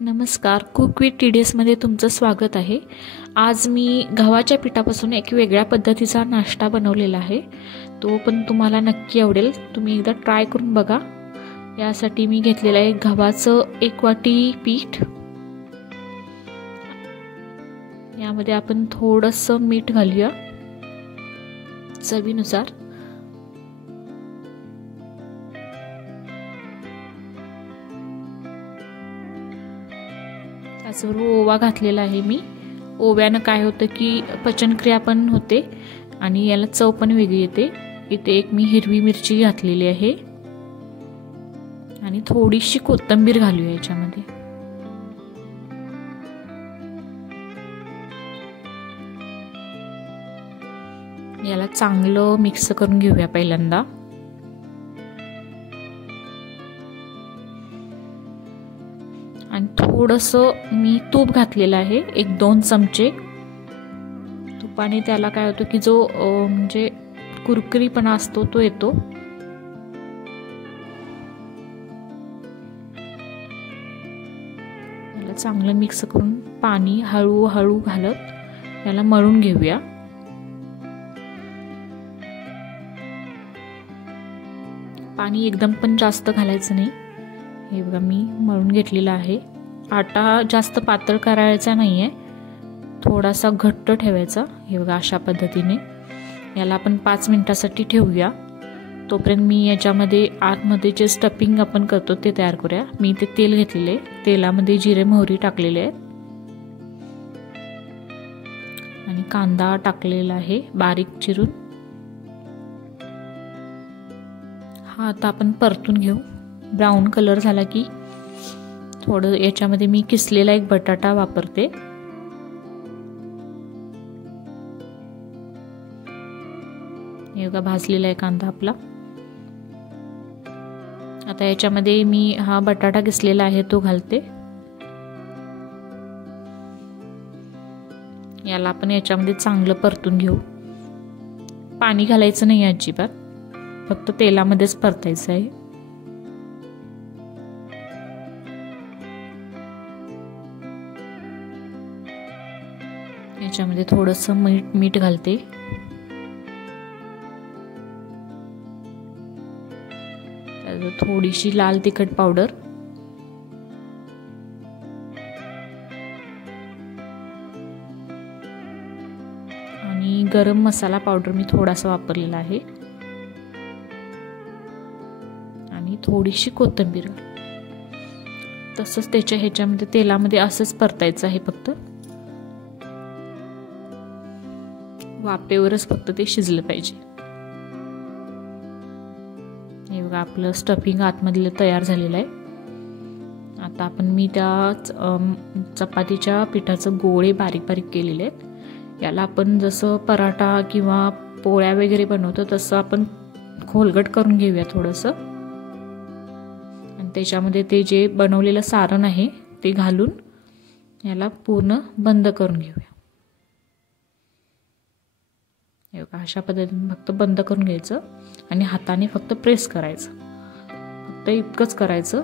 नमस्कार, cook with TDSमध्ये तुमचं स्वागत आहे। आज मी गव्हाच्या पिठापासून एक वेगळ्या पद्धतीचा नाश्ता बनवलेला आहे। तो पण तुम्हाला नक्की आवडेल। तुम्ही एकदा ट्राय करून बघा। यासाठी मी घेतलेलं आहे गव्हाचं 1 वाटी पीठ। यामध्ये आपण थोडंसं मीठ घालूया चवीनुसार। त्याचबरोबर ओवा घातलेला आहे मी। ओव्यानं काय होतं की पचनक्रिया पण होते आणि याला चव पण वेगळी येते। इथे एक मी हिरवी मिरची घातलेली आहे आणि थोडीशी कोथिंबीर घालूया याच्यामध्ये। याला चांगलं मिक्स करून घेऊया पहिल्यांदा। आणि थोडंसं मी तूप घातलेलं आहे, 1-2 चमचे। तुपाने त्याला काय होतं की जो म्हणजे कुरकुरीपणा असतो तो येतो। याला चांगलं मिक्स करून पाणी हळूहळू घालत याला मळून घेऊया। पाणी एकदम पण जास्त घालायचं नाही। हे बघा मी मळून घेतलेला आहे। आटा जास्त पातळ करायचा नाहीये, थोडासा घट्ट ठेवायचा। हे बघा अशा पद्धतीने याला आपण 5 मिनिटांसाठी ठेवूया। तोपर्यंत मी याच्यामध्ये आतमध्ये जे स्टफिंग आपण करतो ते तयार करूया। मी ते तेल घेतलेले, तेलामध्ये जिरे मोहरी टाकलेले आहेत आणि कांदा टाकलेला आहे बारीक चिरून। हा आता आपण परतून घेऊ। ब्राऊन कलर झाला की थोडं याच्यामध्ये मी किसलेला एक बटाटा वापरते। हे बघा भाजलेला आहे कांदा आपला। आता याच्यामध्ये मी हा बटाटा किसलेला आहे तो घालते। याला आपण याच्यामध्ये चांगलं परतून घेऊ। पाणी घालायचं नाही अजिबात, फक्त तेलामध्येच परतायचं आहे। याच्यामध्ये थोडंसं मीठ घालते। थोडीशी लाल तिखट पावडर आणि गरम मसाला पावडर मी थोडासा वापरलेला आहे आणि थोडीशी कोथिंबीर। तसंच त्याच्या ह्याच्यामध्ये तेलामध्ये असंच परतायचं आहे, फक्त वाफेवरच फक्त ते शिजलं पाहिजे। हे बघा आपलं स्टफिंग आतमधलं तयार झालेलं आहे। आता आपण मी त्या चपातीच्या पिठाचं गोळे बारीक बारीक केलेले आहेत। याला आपण जसं पराठा किंवा पोळ्या वगैरे बनवतो तसं आपण खोलगट करून घेऊया थोडंसं आणि त्याच्यामध्ये ते जे बनवलेलं सारण आहे ते घालून याला पूर्ण बंद करून घेऊया। हे बघा अशा पद्धतीने फक्त बंद करून घ्यायचं आणि हाताने फक्त प्रेस करायचं। फक्त इतकंच करायचं,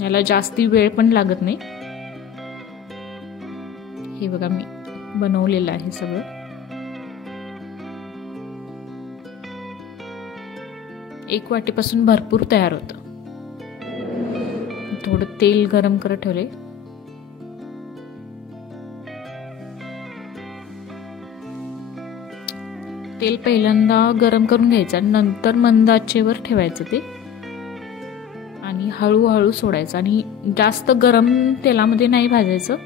याला जास्ती वेळ पण लागत नाही। हे बघा मी बनवलेलं आहे सगळं। एक वाटीपासून भरपूर तयार होतं। थोडं तेल गरम करत ठेवले। तेल पहिल्यांदा गरम करून घ्यायचं, नंतर मंद आचेवर ठेवायचं ते आणि हळूहळू सोडायचं आणि जास्त गरम तेलामध्ये नाही भाजायचं।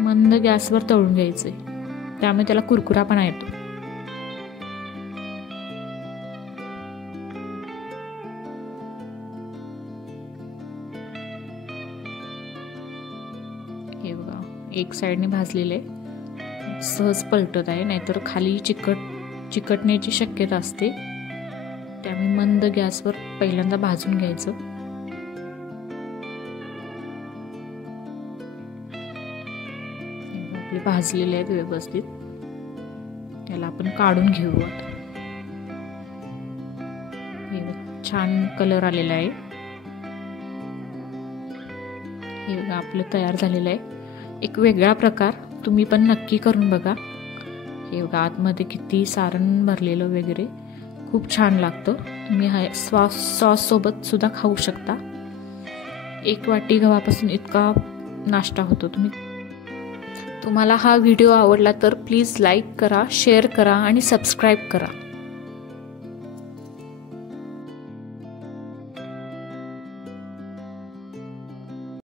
मंद गॅसवर तळून घ्यायचे, त्यामुळे त्याला कुरकुरापणा येतो। हे बघा एक साइडने भाजलेले सहज पलटत आहे, नाहीतर खाली चिकटण्याची शक्यता असते। त्यामुळे मंद गॅसवर पहिल्यांदा भाजून घ्यायचं। आपले भाजलेले आहेत व्यवस्थित। याला आपण काढून घेऊ आता। छान कलर आलेला आहे। हे बघा आपलं तयार झालेलं आहे। एक वेगळा प्रकार, तुम्ही पण नक्की करून बघा। हे बघा आतमध्ये किती सारण भरलेलं वगैरे, खूप छान लागतं। तुम्ही हा सॉस सोबत सुद्धा खाऊ शकता। 1 वाटी गव्हापासून इतका नाश्ता होतो। तुम्हाला हा व्हिडिओ आवडला तर प्लीज लाईक करा, शेअर करा आणि सबस्क्राईब करा।